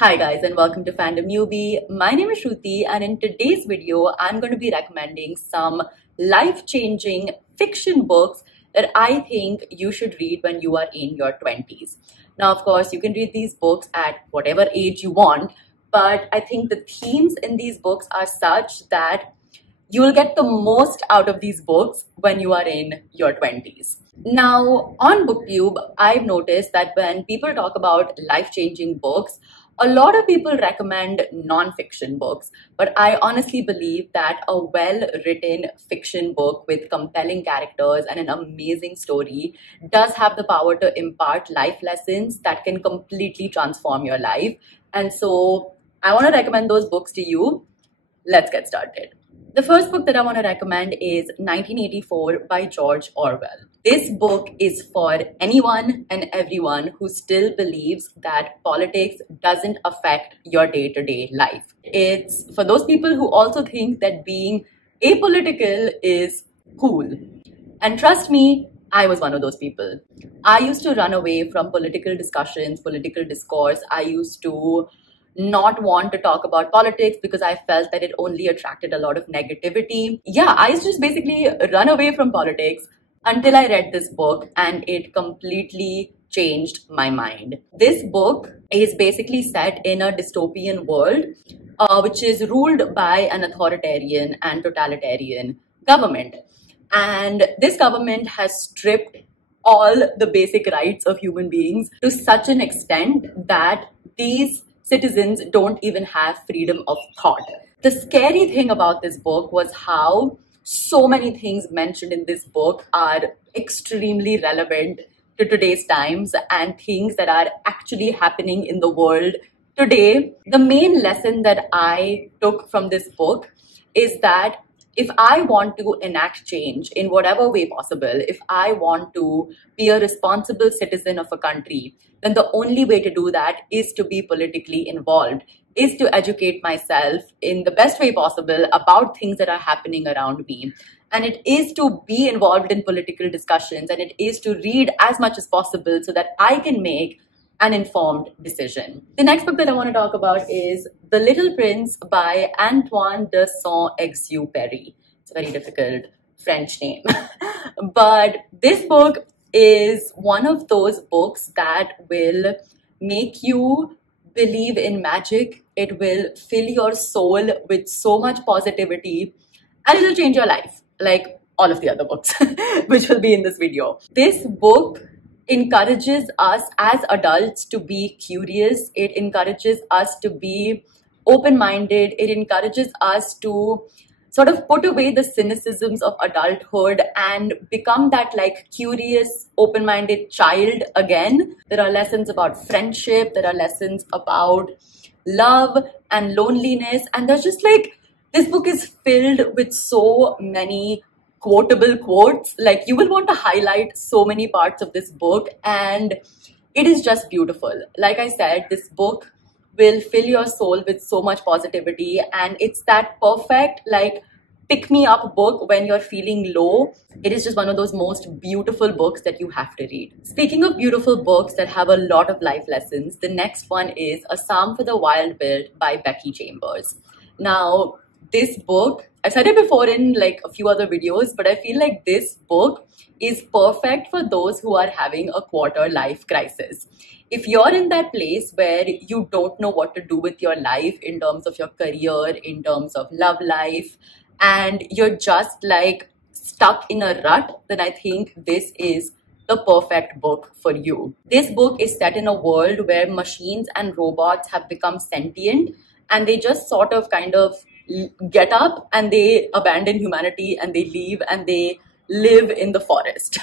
Hi guys and welcome to Fandom Newbie. My name is Shruti and in today's video, I'm going to be recommending some life-changing fiction books that I think you should read when you are in your 20s. Now, of course, you can read these books at whatever age you want, but I think the themes in these books are such that you will get the most out of these books when you are in your 20s. Now, on BookTube, I've noticed that when people talk about life-changing books, a lot of people recommend non-fiction books, but I honestly believe that a well-written fiction book with compelling characters and an amazing story does have the power to impart life lessons that can completely transform your life. And so I want to recommend those books to you. Let's get started. The first book that I want to recommend is 1984 by George Orwell. This book is for anyone and everyone who still believes that politics doesn't affect your day-to-day life. It's for those people who also think that being apolitical is cool. And trust me, I was one of those people. I used to run away from political discussions, political discourse. I used to not want to talk about politics because I felt that it only attracted a lot of negativity. Yeah, I used to just basically run away from politics until I read this book and it completely changed my mind. This book is basically set in a dystopian world which is ruled by an authoritarian and totalitarian government. And this government has stripped all the basic rights of human beings to such an extent that these citizens don't even have freedom of thought. The scary thing about this book was how so many things mentioned in this book are extremely relevant to today's times and things that are actually happening in the world today. The main lesson that I took from this book is that if I want to enact change in whatever way possible, if I want to be a responsible citizen of a country, then the only way to do that is to be politically involved, is to educate myself in the best way possible about things that are happening around me. And it is to be involved in political discussions, and it is to read as much as possible so that I can make an informed decision. The next book that I want to talk about is The Little Prince by Antoine de Saint-Exupéry. It's a very difficult French name. But this book is one of those books that will make you believe in magic. It will fill your soul with so much positivity and it will change your life, like all of the other books, which will be in this video. This book encourages us as adults to be curious. It encourages us to be open-minded. It encourages us to sort of put away the cynicisms of adulthood and become that like curious, open-minded child again. There are lessons about friendship. There are lessons about love and loneliness. And there's just like, this book is filled with so many quotable quotes. Like, you will want to highlight so many parts of this book and it is just beautiful. Like I said, this book will fill your soul with so much positivity and it's that perfect like pick me up book when you're feeling low. It is just one of those most beautiful books that you have to read. Speaking of beautiful books that have a lot of life lessons, the next one is A Psalm for the Wild-Built by Becky Chambers. Now, this book, I've said it before in like a few other videos, but I feel like this book is perfect for those who are having a quarter life crisis. If you're in that place where you don't know what to do with your life in terms of your career, in terms of love life, and you're just like stuck in a rut, then I think this is the perfect book for you. This book is set in a world where machines and robots have become sentient and they just sort of kind of get up and they abandon humanity and they leave and they live in the forest.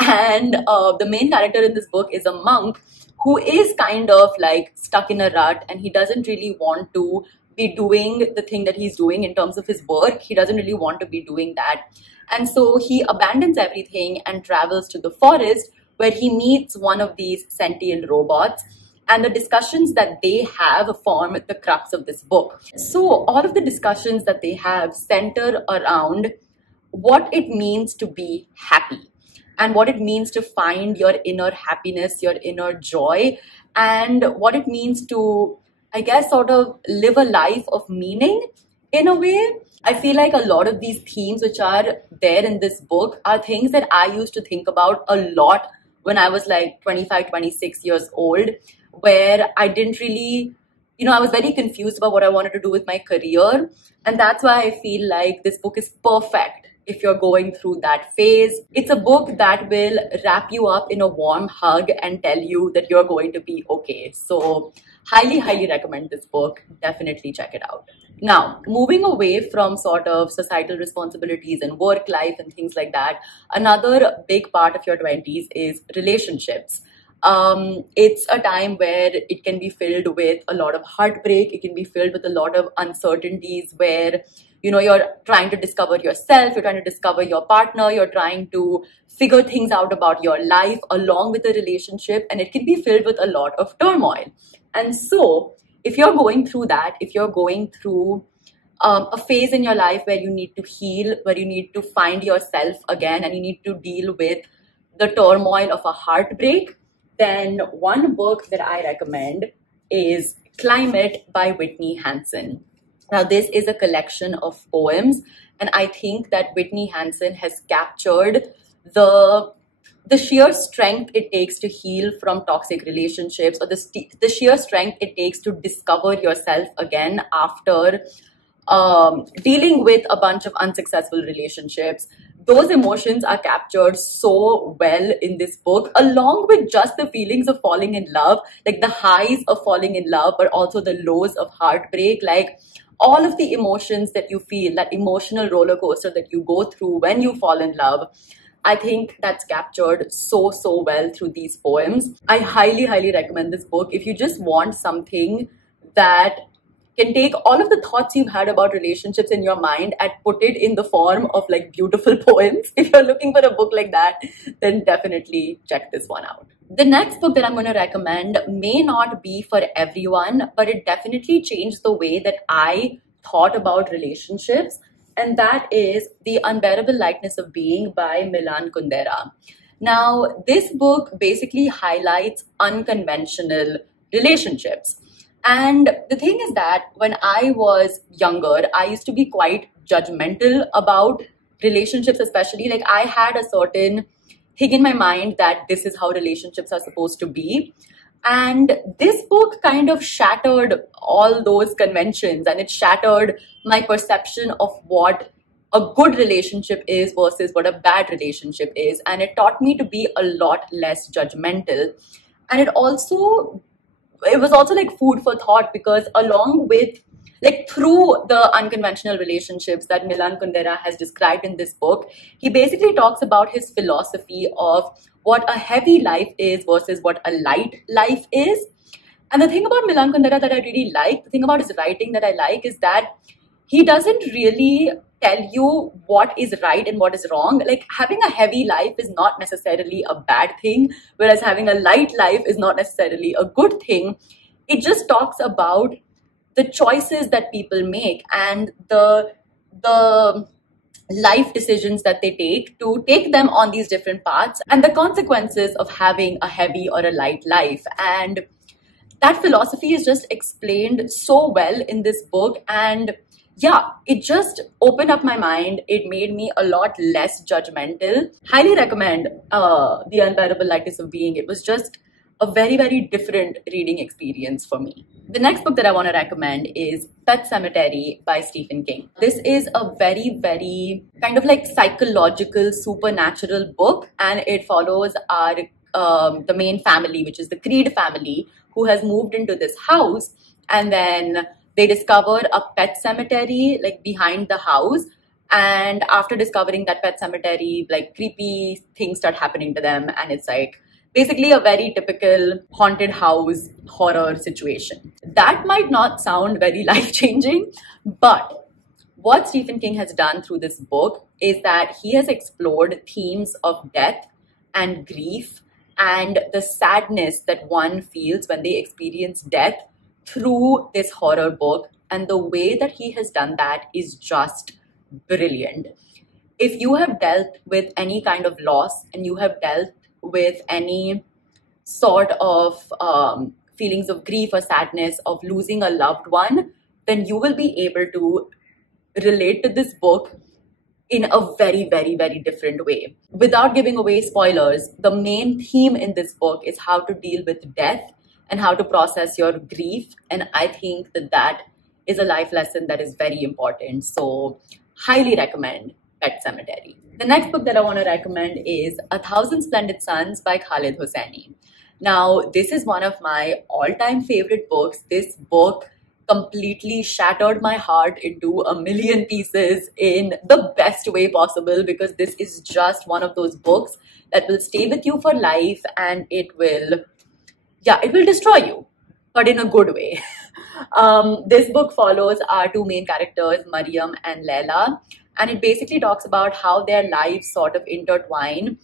And the main character in this book is a monk who is kind of like stuck in a rut and he doesn't really want to be doing the thing that he's doing in terms of his work. He doesn't really want to be doing that. And so he abandons everything and travels to the forest where he meets one of these sentient robots. And the discussions that they have form the crux of this book. So all of the discussions that they have center around what it means to be happy and what it means to find your inner happiness, your inner joy, and what it means to I guess, sort of live a life of meaning in a way. I feel like a lot of these themes which are there in this book are things that I used to think about a lot when I was like 25, 26 years old, where I didn't really, I was very confused about what I wanted to do with my career. And that's why I feel like this book is perfect if you're going through that phase. It's a book that will wrap you up in a warm hug and tell you that you're going to be okay. So highly, highly recommend this book. Definitely check it out. Now, moving away from sort of societal responsibilities and work life and things like that, another big part of your 20s is relationships. It's a time where it can be filled with a lot of heartbreak. It can be filled with a lot of uncertainties where, you're trying to discover yourself, you're trying to discover your partner, you're trying to figure things out about your life along with the relationship, and it can be filled with a lot of turmoil. And so, if you're going through that, if you're going through a phase in your life where you need to heal, where you need to find yourself again, and you need to deal with the turmoil of a heartbreak, then one book that I recommend is Climate by Whitney Hansen. Now, this is a collection of poems, and I think that Whitney Hansen has captured the sheer strength it takes to heal from toxic relationships, or the sheer strength it takes to discover yourself again after dealing with a bunch of unsuccessful relationships. Those emotions are captured so well in this book, along with just the feelings of falling in love, like the highs of falling in love, but also the lows of heartbreak, like all of the emotions that you feel, that emotional roller coaster that you go through when you fall in love. I think that's captured so, so well through these poems. I highly, highly recommend this book if you just want something that can take all of the thoughts you've had about relationships in your mind and put it in the form of like beautiful poems. If you're looking for a book like that, then definitely check this one out. The next book that I'm going to recommend may not be for everyone, but it definitely changed the way that I thought about relationships. And that is The Unbearable Lightness of Being by Milan Kundera. Now, this book basically highlights unconventional relationships. And the thing is that when I was younger, I used to be quite judgmental about relationships, especially. Like, I had a certain thing in my mind that this is how relationships are supposed to be. And this book kind of shattered all those conventions, and it shattered my perception of what a good relationship is versus what a bad relationship is. And it taught me to be a lot less judgmental. And it was also like food for thought, because along with, like, through the unconventional relationships that Milan Kundera has described in this book, he basically talks about his philosophy of what a heavy life is versus what a light life is. And the thing about Milan Kundera that I really like, the thing about his writing that I like, is that he doesn't really tell you what is right and what is wrong. Like, having a heavy life is not necessarily a bad thing, whereas having a light life is not necessarily a good thing. It just talks about the choices that people make and the life decisions that they take to take them on these different paths, and the consequences of having a heavy or a light life. And that philosophy is just explained so well in this book. And yeah, it just opened up my mind. It made me a lot less judgmental. Highly recommend The Unbearable Lightness of Being. It was just a very, very different reading experience for me. The next book that I want to recommend is Pet Sematary by Stephen King. This is a very, very kind of like psychological, supernatural book, and it follows the main family, which is the Creed family, who has moved into this house, and then they discover a pet cemetery like behind the house. And after discovering that pet cemetery, like creepy things start happening to them, and it's like basically a very typical haunted house horror situation. That might not sound very life-changing, but what Stephen King has done through this book is that he has explored themes of death and grief and the sadness that one feels when they experience death through this horror book. And the way that he has done that is just brilliant. If you have dealt with any kind of loss and you have dealt with any sort of feelings of grief or sadness of losing a loved one, then you will be able to relate to this book in a very, very, very different way. Without giving away spoilers, the main theme in this book is how to deal with death and how to process your grief. And I think that that is a life lesson that is very important. So highly recommend Pet Cemetery. The next book that I want to recommend is A Thousand Splendid Suns by Khaled Hosseini. Now, this is one of my all-time favorite books. This book completely shattered my heart into a million pieces in the best way possible, because this is just one of those books that will stay with you for life, and it will destroy you, but in a good way. This book follows our two main characters, Mariam and Leila, and it basically talks about how their lives sort of intertwine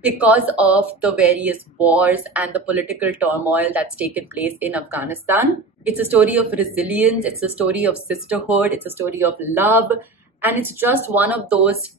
because of the various wars and the political turmoil that's taken place in Afghanistan. It's a story of resilience, it's a story of sisterhood, it's a story of love, and it's just one of those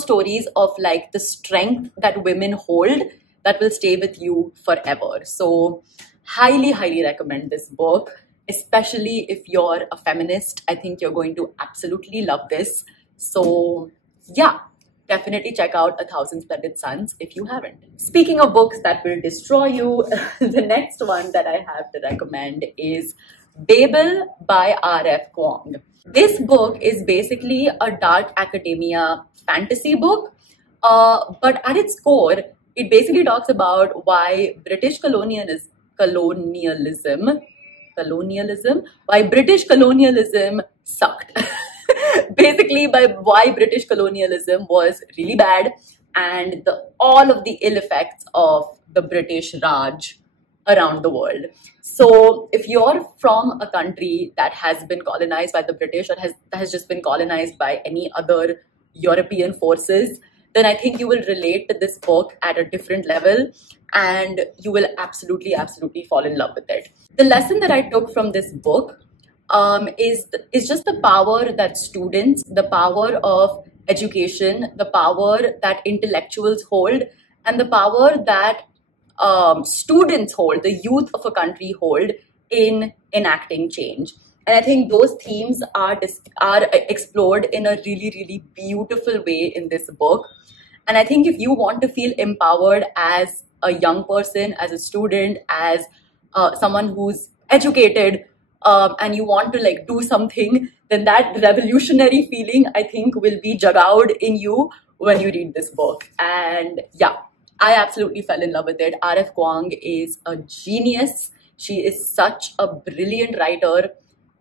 stories of like the strength that women hold that will stay with you forever. So highly, highly recommend this book, especially if you're a feminist. I think you're going to absolutely love this. So yeah, definitely check out A Thousand Splendid Suns if you haven't. Speaking of books that will destroy you, the next one that I have to recommend is Babel by R.F. Kuang. This book is basically a dark academia fantasy book, but at its core, it basically talks about why British colonialism, why British colonialism sucked. Basically, by why British colonialism was really bad, and all of the ill effects of the British Raj around the world. So if you're from a country that has been colonized by the British, or has just been colonized by any other European forces, then I think you will relate to this book at a different level, and you will absolutely, absolutely fall in love with it. The lesson that I took from this book is just the power that students, the power of education, the power that intellectuals hold, and the power that students hold, the youth of a country hold in enacting change. And I think those themes are explored in a really, really beautiful way in this book. And I think if you want to feel empowered as a young person, as a student, as someone who's educated, and you want to like do something, then that revolutionary feeling, I think, will be jagad in you when you read this book. And yeah, I absolutely fell in love with it. R.F. Kuang is a genius. She is such a brilliant writer.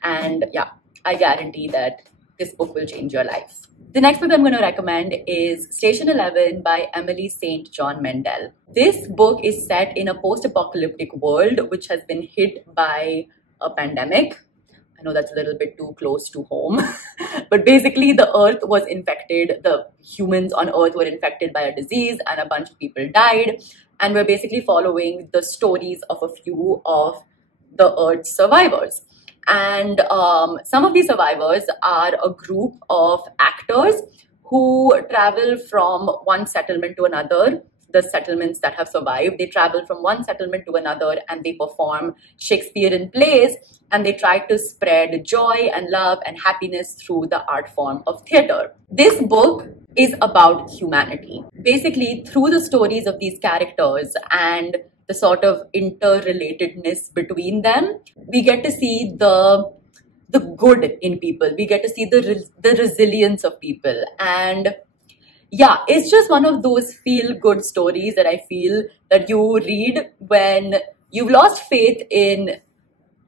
And yeah, I guarantee that this book will change your life. The next book I'm going to recommend is Station 11 by Emily St. John Mandel. This book is set in a post-apocalyptic world which has been hit by a pandemic. I know that's a little bit too close to home, but basically the earth was infected. The humans on earth were infected by a disease and a bunch of people died. And we're basically following the stories of a few of the earth's survivors. And some of these survivors are a group of actors who travel from one settlement to another. The settlements that have survived, they travel from one settlement to another and they perform Shakespearean plays, and they try to spread joy and love and happiness through the art form of theater. This book is about humanity. Basically, through the stories of these characters and the sort of interrelatedness between them, we get to see the good in people. We get to see the resilience of people. And yeah, it's just one of those feel-good stories that I feel that you read when you've lost faith in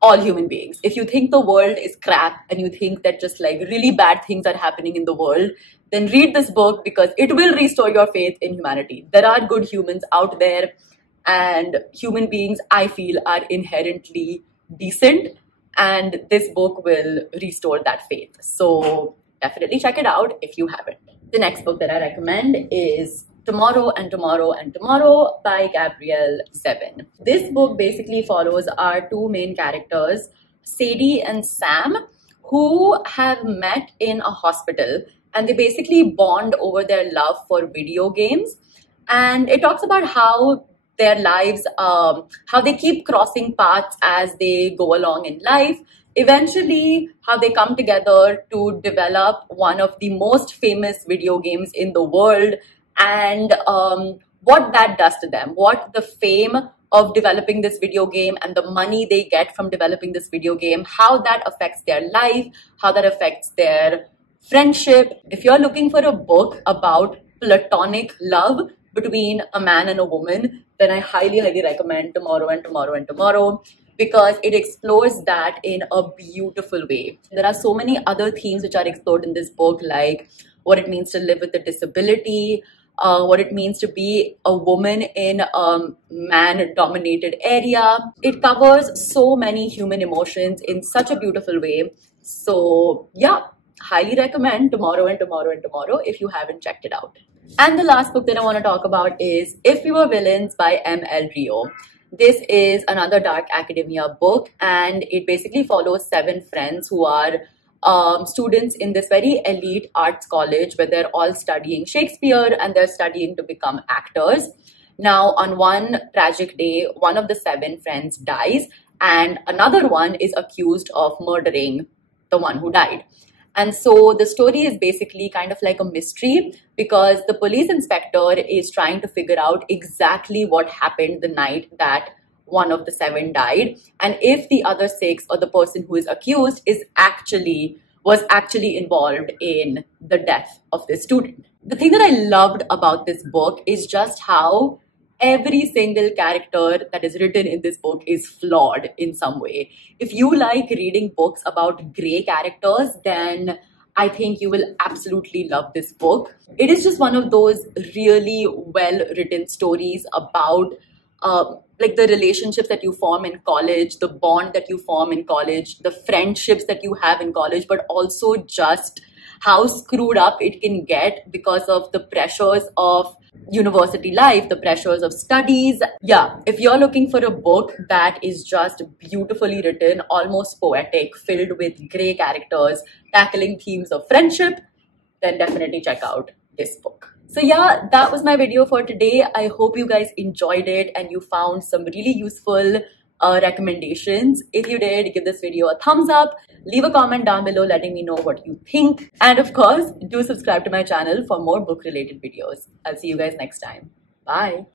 all human beings. If you think the world is crap and you think that just like really bad things are happening in the world, then read this book, because it will restore your faith in humanity. There are good humans out there, and human beings, I feel, are inherently decent, and this book will restore that faith. So definitely check it out if you haven't. The next book that I recommend is Tomorrow and Tomorrow and Tomorrow by Gabrielle Zevin. This book basically follows our two main characters, Sadie and Sam, who have met in a hospital, and they basically bond over their love for video games. And it talks about how their lives, how they keep crossing paths as they go along in life. Eventually, how they come together to develop one of the most famous video games in the world, and what that does to them, what the fame of developing this video game and the money they get from developing this video game, how that affects their life, how that affects their friendship. If you're looking for a book about platonic love between a man and a woman, then I highly, highly recommend Tomorrow and Tomorrow and Tomorrow, because it explores that in a beautiful way. There are so many other themes which are explored in this book, like what it means to live with a disability, what it means to be a woman in a man-dominated area. It covers so many human emotions in such a beautiful way. So yeah, highly recommend Tomorrow and Tomorrow and Tomorrow if you haven't checked it out. And the last book that I want to talk about is If We Were Villains by M.L. Rio. This is another dark academia book, and it basically follows 7 friends who are students in this very elite arts college where they're all studying Shakespeare and they're studying to become actors. Now, on one tragic day, one of the 7 friends dies and another one is accused of murdering the one who died. And so the story is basically kind of like a mystery, because the police inspector is trying to figure out exactly what happened the night that one of the 7 died, and if the other 6 or the person who is accused was actually involved in the death of this student. The thing that I loved about this book is just how every single character that is written in this book is flawed in some way. If you like reading books about gray characters, then I think you will absolutely love this book. It is just one of those really well-written stories about like the relationships that you form in college, the bond that you form in college, the friendships that you have in college, but also just how screwed up it can get because of the pressures of university life, the pressures of studies. Yeah, if you're looking for a book that is just beautifully written, almost poetic, filled with gray characters, tackling themes of friendship, then definitely check out this book. So yeah, that was my video for today. I hope you guys enjoyed it and you found some really useful recommendations. If you did, give this video a thumbs up, leave a comment down below letting me know what you think. And of course, do subscribe to my channel for more book related videos. I'll see you guys next time. Bye.